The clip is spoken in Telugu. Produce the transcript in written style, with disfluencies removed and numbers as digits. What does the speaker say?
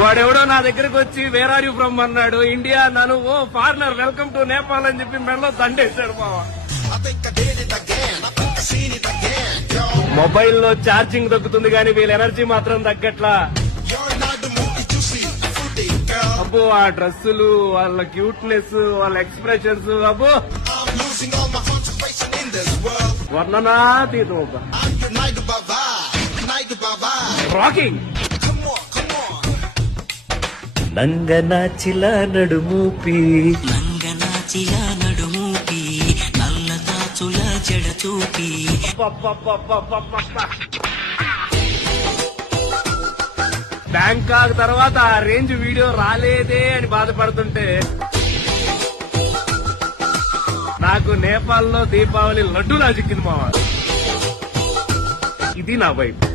వాడెవడో నా దగ్గరకు వచ్చి వేర్ ఆర్ యూ ఫ్రమ్ అన్నాడు. ఇండియా అన్నాను. ఓ ఫారినర్ వెల్కమ్ టు నేపాల్ అని చెప్పి మెడలో దండేశాడు మావా. మొబైల్లో ఛార్జింగ్ తగ్గుతుంది కానీ వీళ్ళ ఎనర్జీ మాత్రం తగ్గట్లా. అబ్బో ఆ డ్రెస్సులు, వాళ్ళ క్యూట్నెస్, వాళ్ళ ఎక్స్ప్రెషన్స్, అబ్బో వర్ణనాతీతం. రాకింగ్ నంగనాచిలా నడుమూపి నల్ల తాచుల జడ చూపి బ్యాంకాక్ తర్వాత ఆ రేంజ్ వీడియో రాలేదే అని బాధపడుతుంటే నాకు నేపాల్లో దీపావళి లడ్డూలా చిక్కింది మావా. ఇది నా వైపు.